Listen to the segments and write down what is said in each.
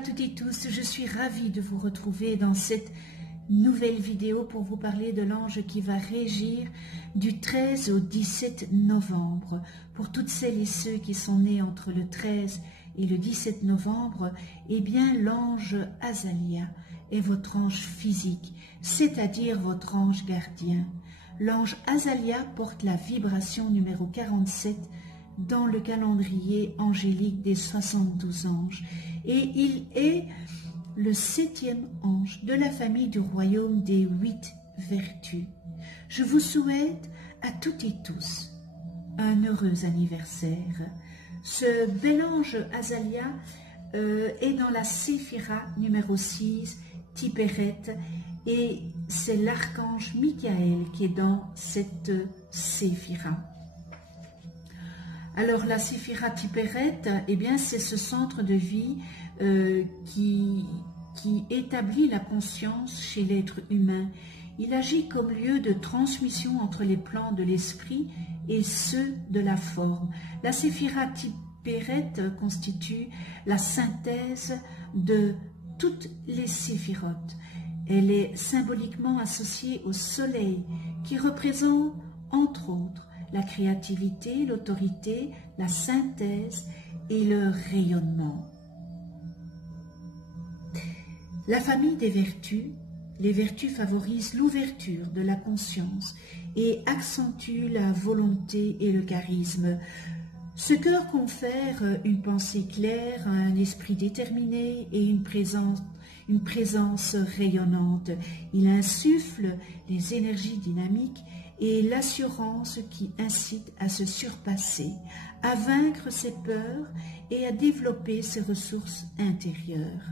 à toutes et tous, je suis ravie de vous retrouver dans cette nouvelle vidéo pour vous parler de l'ange qui va régir du 13 au 17 novembre. Pour toutes celles et ceux qui sont nés entre le 13 et le 17 novembre, eh bien l'ange Azalia est votre ange physique, c'est-à-dire votre ange gardien. L'ange Azalia porte la vibration numéro 47 dans le calendrier angélique des 72 anges et il est le 7e ange de la famille du royaume des 8 vertus. Je vous souhaite à toutes et tous un heureux anniversaire. Ce bel ange Azalia est dans la séphira numéro 6, Tiphéret, et c'est l'archange Michael qui est dans cette séphira. Alors la séphira Tiphéret, eh bien c'est ce centre de vie qui établit la conscience chez l'être humain. Il agit comme lieu de transmission entre les plans de l'esprit et ceux de la forme. La séphira Tiphéret constitue la synthèse de toutes les séphirotes. Elle est symboliquement associée au soleil qui représente entre autres la créativité, l'autorité, la synthèse et le rayonnement. La famille des vertus, les vertus favorisent l'ouverture de la conscience et accentuent la volonté et le charisme. Ce cœur confère une pensée claire, un esprit déterminé et une présence rayonnante. Il insuffle les énergies dynamiques et l'assurance qui incite à se surpasser, à vaincre ses peurs et à développer ses ressources intérieures.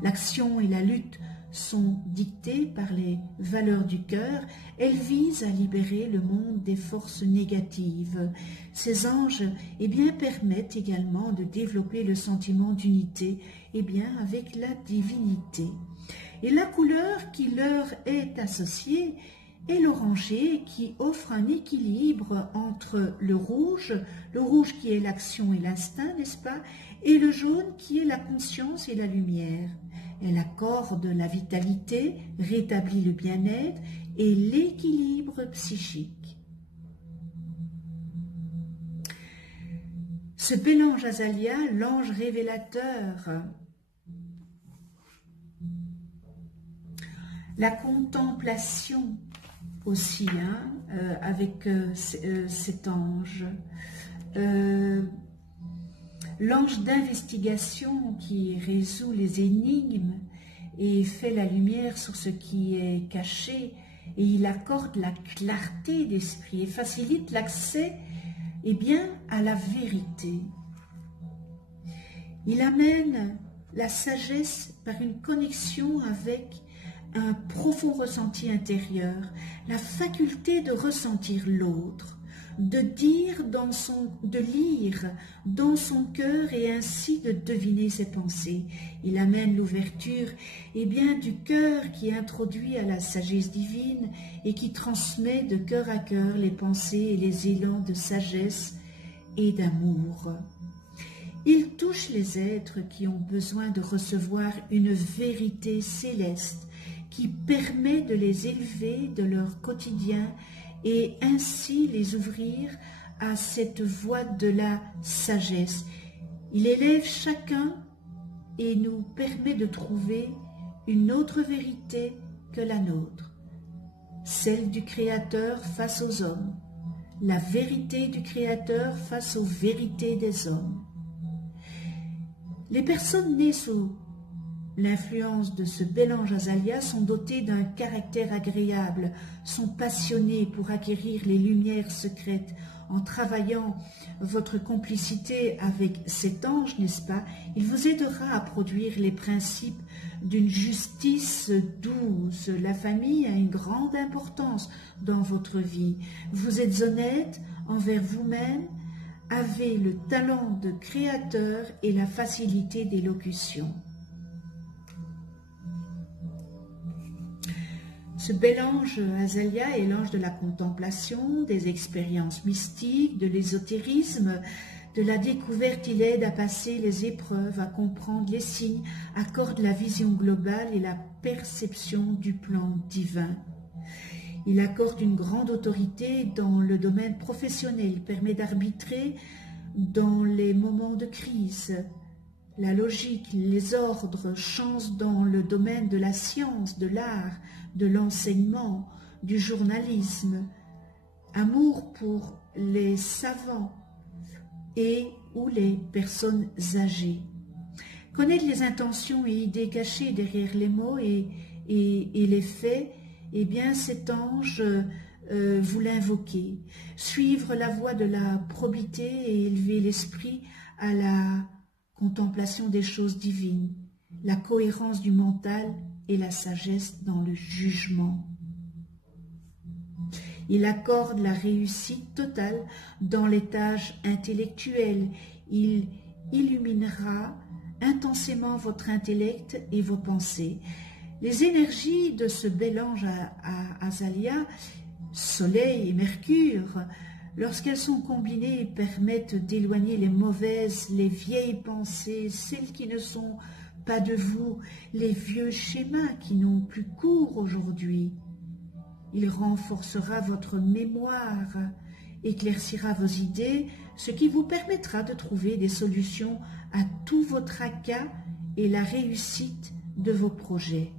L'action et la lutte sont dictées par les valeurs du cœur. Elles visent à libérer le monde des forces négatives. Ces anges permettent également de développer le sentiment d'unité avec la divinité. Et la couleur qui leur est associée est l'orangé qui offre un équilibre entre le rouge qui est l'action et l'instinct, n'est-ce pas, et le jaune qui est la conscience et la lumière. Elle accorde la vitalité, rétablit le bien-être et l'équilibre psychique. Ce bel ange Azalia, l'ange révélateur, la contemplation aussi, avec cet ange. L'ange d'investigation qui résout les énigmes et fait la lumière sur ce qui est caché, et il accorde la clarté d'esprit et facilite l'accès à la vérité. Il amène la sagesse par une connexion avec un profond ressenti intérieur, la faculté de ressentir l'autre, de lire dans son cœur et ainsi de deviner ses pensées. Il amène l'ouverture du cœur qui introduit à la sagesse divine et qui transmet de cœur à cœur les pensées et les élans de sagesse et d'amour. Il touche les êtres qui ont besoin de recevoir une vérité céleste qui permet de les élever de leur quotidien et ainsi les ouvrir à cette voie de la sagesse. Il élève chacun et nous permet de trouver une autre vérité que la nôtre, celle du Créateur face aux hommes, la vérité du Créateur face aux vérités des hommes. Les personnes nées sous l'influence de ce bel ange Azalia sont dotées d'un caractère agréable, sont passionnées pour acquérir les lumières secrètes. En travaillant votre complicité avec cet ange, n'est-ce pas, il vous aidera à produire les principes d'une justice douce. La famille a une grande importance dans votre vie. Vous êtes honnête envers vous-même, avez le talent de créateur et la facilité d'élocution. Ce bel ange Azalia est l'ange de la contemplation, des expériences mystiques, de l'ésotérisme, De la découverte, il aide à passer les épreuves, à comprendre les signes, accorde la vision globale et la perception du plan divin. Il accorde une grande autorité dans le domaine professionnel, permet d'arbitrer dans les moments de crise. La logique, les ordres changent dans le domaine de la science, de l'art, de l'enseignement, du journalisme. Amour pour les savants et ou les personnes âgées. Connaître les intentions et idées cachées derrière les mots et les faits, eh bien cet ange, vous l'invoquez. Suivre la voie de la probité et élever l'esprit à la contemplation des choses divines, la cohérence du mental et la sagesse dans le jugement. Il accorde la réussite totale dans les tâches intellectuelles. Il illuminera intensément votre intellect et vos pensées. Les énergies de ce bel ange à Azalia, Soleil et Mercure, lorsqu'elles sont combinées, permettent d'éloigner les mauvaises, les vieilles pensées, celles qui ne sont pas de vous, les vieux schémas qui n'ont plus cours aujourd'hui. Il renforcera votre mémoire, éclaircira vos idées, ce qui vous permettra de trouver des solutions à tout vos tracas et la réussite de vos projets.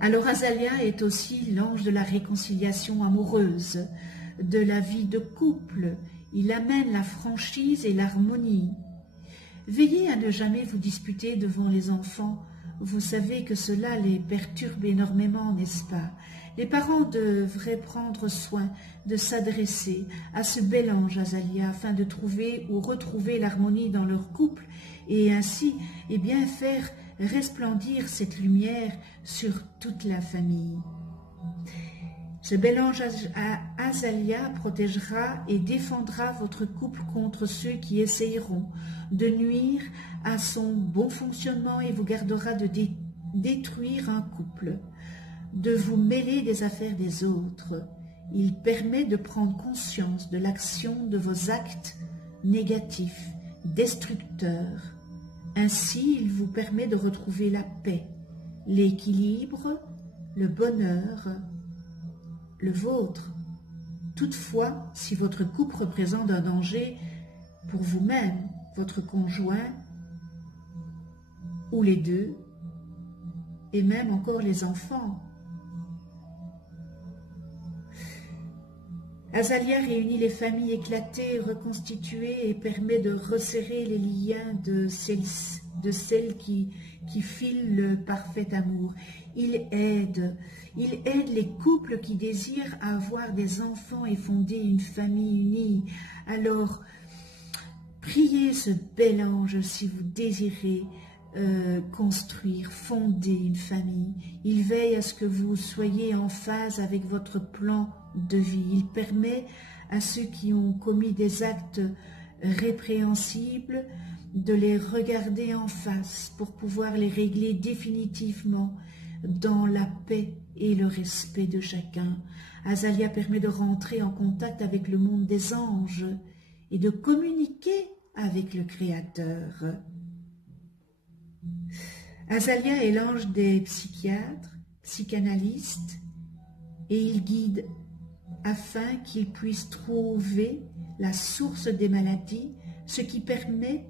Alors Azalia est aussi l'ange de la réconciliation amoureuse, de la vie de couple. Il amène la franchise et l'harmonie. Veillez à ne jamais vous disputer devant les enfants. Vous savez que cela les perturbe énormément, n'est-ce pas? Les parents devraient prendre soin de s'adresser à ce bel ange Azalia afin de trouver ou retrouver l'harmonie dans leur couple et ainsi bien faire resplendir cette lumière sur toute la famille. Ce bel ange Azalia protégera et défendra votre couple contre ceux qui essayeront de nuire à son bon fonctionnement et vous gardera de détruire un couple, de vous mêler des affaires des autres. Il permet de prendre conscience de l'action de vos actes négatifs, destructeurs. Ainsi, il vous permet de retrouver la paix, l'équilibre, le bonheur, le vôtre. Toutefois, si votre couple représente un danger pour vous-même, votre conjoint, ou les deux, et même encore les enfants, Azalia réunit les familles éclatées, reconstituées et permet de resserrer les liens de celles qui filent le parfait amour. Il aide les couples qui désirent avoir des enfants et fonder une famille unie. Alors, priez ce bel ange si vous désirez construire, fonder une famille. Il veille à ce que vous soyez en phase avec votre plan de vie. Il permet à ceux qui ont commis des actes répréhensibles de les regarder en face pour pouvoir les régler définitivement dans la paix et le respect de chacun. Azalia permet de rentrer en contact avec le monde des anges et de communiquer avec le Créateur. Azalia est l'ange des psychiatres, psychanalystes, et il guide afin qu'ils puissent trouver la source des maladies, ce qui permet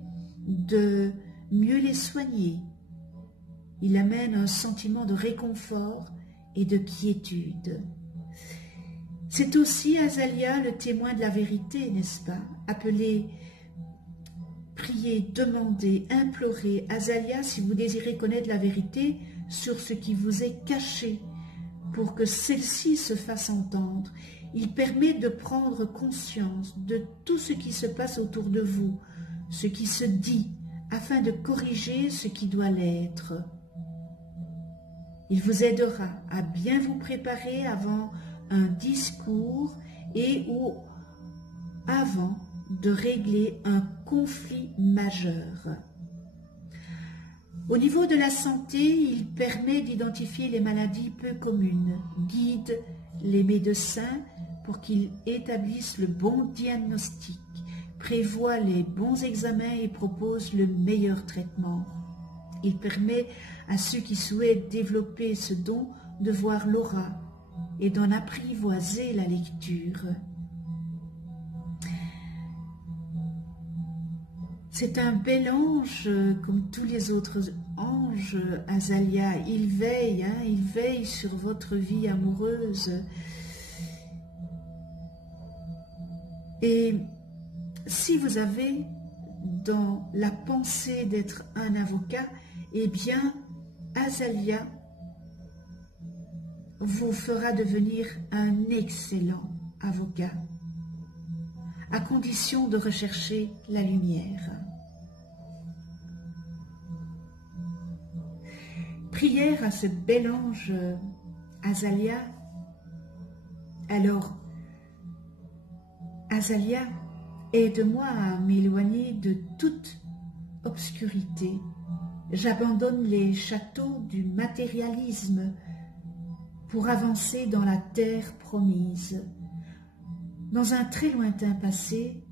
de mieux les soigner. Il amène un sentiment de réconfort et de quiétude. C'est aussi Azalia le témoin de la vérité, n'est-ce pas? Appelez, priez, demandez, implorez Azalia si vous désirez connaître la vérité sur ce qui vous est caché pour que celle-ci se fasse entendre. Il permet de prendre conscience de tout ce qui se passe autour de vous, ce qui se dit, afin de corriger ce qui doit l'être. Il vous aidera à bien vous préparer avant un discours et ou avant de régler un conflit majeur. Au niveau de la santé, il permet d'identifier les maladies peu communes, guide les médecins pour qu'il établisse le bon diagnostic, prévoit les bons examens et propose le meilleur traitement. Il permet à ceux qui souhaitent développer ce don de voir l'aura et d'en apprivoiser la lecture. C'est un bel ange, comme tous les autres anges, Azalia. Il veille sur votre vie amoureuse. Et si vous avez dans la pensée d'être un avocat, eh bien, Azalia vous fera devenir un excellent avocat, à condition de rechercher la lumière. Prière à ce bel ange Azalia. Alors, Azalia, aide-moi à m'éloigner de toute obscurité. J'abandonne les châteaux du matérialisme pour avancer dans la terre promise. Dans un très lointain passé,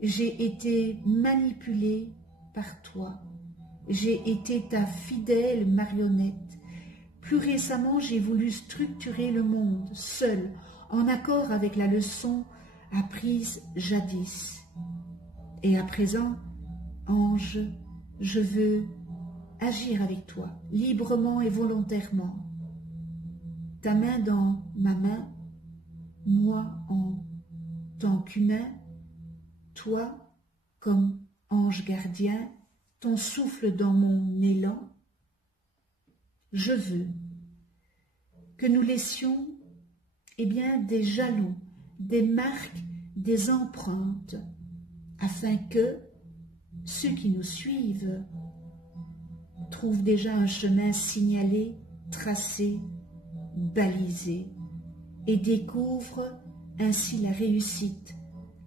j'ai été manipulée par toi. J'ai été ta fidèle marionnette. Plus récemment, j'ai voulu structurer le monde, seul, en accord avec la leçon apprise jadis. Et à présent, ange, je veux agir avec toi, librement et volontairement. Ta main dans ma main, moi en tant qu'humain, toi comme ange gardien, ton souffle dans mon élan. Je veux que nous laissions des jalons, des marques, des empreintes, afin que ceux qui nous suivent trouvent déjà un chemin signalé, tracé, balisé, et découvrent ainsi la réussite,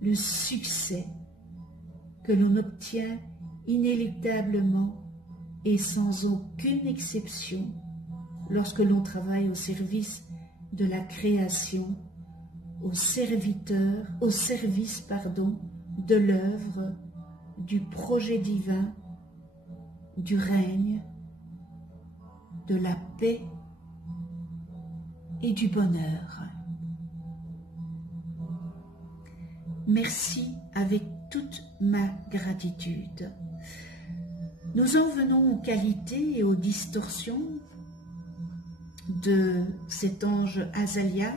le succès que l'on obtient inéluctablement et sans aucune exception lorsque l'on travaille au service de la création, au service de l'œuvre, du projet divin, du règne, de la paix et du bonheur. Merci avec toute ma gratitude. Nous en venons aux qualités et aux distorsions de cet ange Azalia.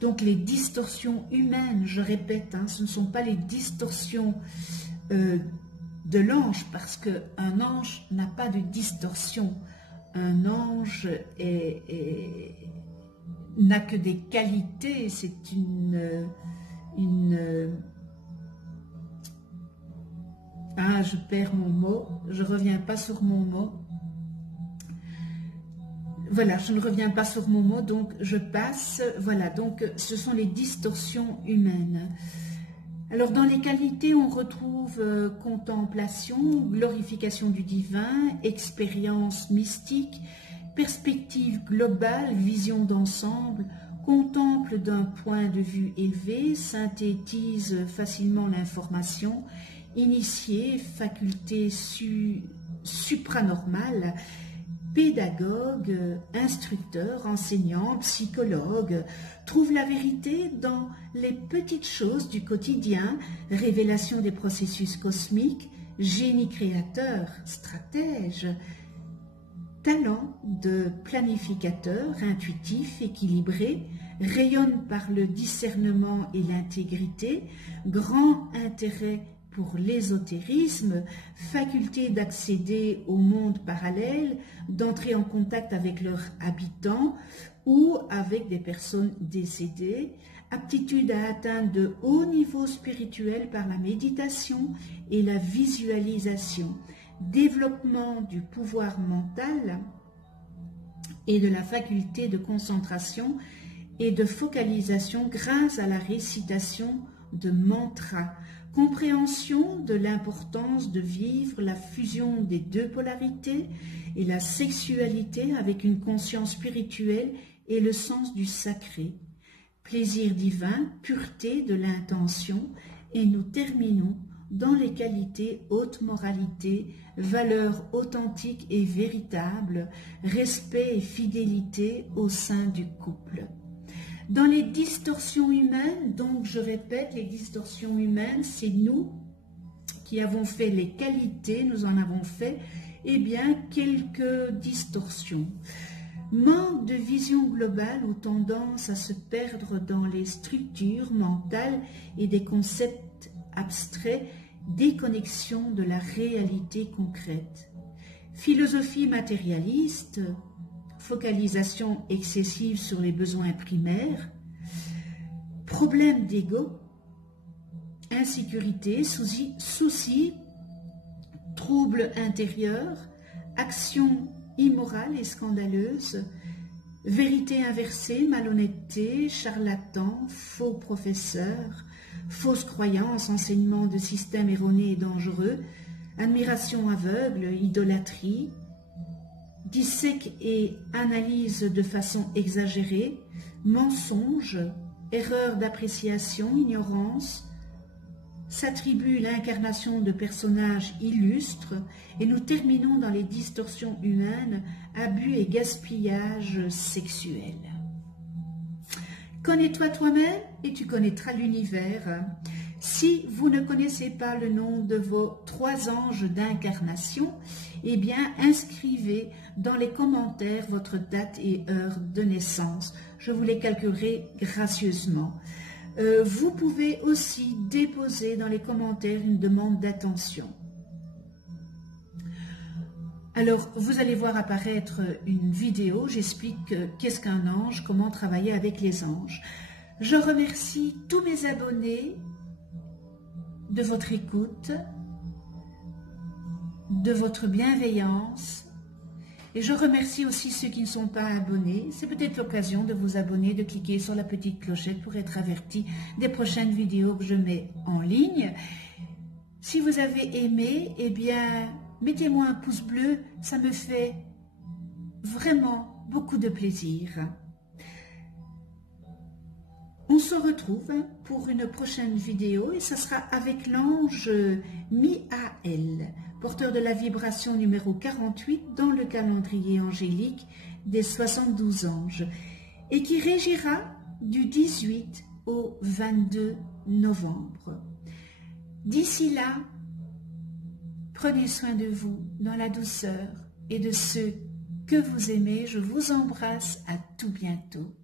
Donc les distorsions humaines, je répète, ce ne sont pas les distorsions de l'ange, parce qu'un ange n'a pas de distorsion. Un ange n'a que des qualités, c'est je perds mon mot, je ne reviens pas sur mon mot. Voilà, je ne reviens pas sur mon mot, donc je passe. Voilà, donc ce sont les distorsions humaines. Alors dans les qualités, on retrouve contemplation, glorification du divin, expérience mystique, perspective globale, vision d'ensemble, contemple d'un point de vue élevé, synthétise facilement l'information, initié, faculté supranormale, pédagogue, instructeur, enseignant, psychologue, trouve la vérité dans les petites choses du quotidien, révélation des processus cosmiques, génie créateur, stratège, talent de planificateur, intuitif, équilibré, rayonne par le discernement et l'intégrité, grand intérêt pour l'ésotérisme, faculté d'accéder au monde parallèle, d'entrer en contact avec leurs habitants ou avec des personnes décédées, aptitude à atteindre de hauts niveaux spirituels par la méditation et la visualisation, développement du pouvoir mental et de la faculté de concentration et de focalisation grâce à la récitation de mantras, compréhension de l'importance de vivre la fusion des deux polarités et la sexualité avec une conscience spirituelle et le sens du sacré, plaisir divin, pureté de l'intention, et nous terminons dans les qualités haute moralité, valeurs authentiques et véritables, respect et fidélité au sein du couple. Dans les distorsions humaines, donc je répète, les distorsions humaines, c'est nous qui avons fait les qualités, nous en avons fait, eh bien, quelques distorsions. Manque de vision globale ou tendance à se perdre dans les structures mentales et des concepts abstraits, déconnexion de la réalité concrète. Philosophie matérialiste, focalisation excessive sur les besoins primaires, problème d'ego, insécurité, soucis, troubles intérieurs, actions immorales et scandaleuses, vérité inversée, malhonnêteté, charlatan, faux professeurs, fausses croyances, enseignements de systèmes erronés et dangereux, admiration aveugle, idolâtrie, dissèque et analyse de façon exagérée, mensonge, erreur d'appréciation, ignorance, s'attribue l'incarnation de personnages illustres, et nous terminons dans les distorsions humaines, abus et gaspillage sexuel. Connais-toi toi-même et tu connaîtras l'univers. Si vous ne connaissez pas le nom de vos 3 anges d'incarnation, eh bien inscrivez dans les commentaires votre date et heure de naissance. Je vous les calculerai gracieusement. Vous pouvez aussi déposer dans les commentaires une demande d'attention. Alors, vous allez voir apparaître une vidéo, j'explique qu'est-ce qu'un ange, comment travailler avec les anges. Je remercie tous mes abonnés de votre écoute, de votre bienveillance, et je remercie aussi ceux qui ne sont pas abonnés. C'est peut-être l'occasion de vous abonner, de cliquer sur la petite clochette pour être averti des prochaines vidéos que je mets en ligne. Si vous avez aimé, eh bien, mettez-moi un pouce bleu, ça me fait vraiment beaucoup de plaisir. On se retrouve pour une prochaine vidéo et ça sera avec l'ange Miaël, porteur de la vibration numéro 48 dans le calendrier angélique des 72 anges et qui régira du 18 au 22 novembre. D'ici là, prenez soin de vous dans la douceur et de ceux que vous aimez. Je vous embrasse, à tout bientôt.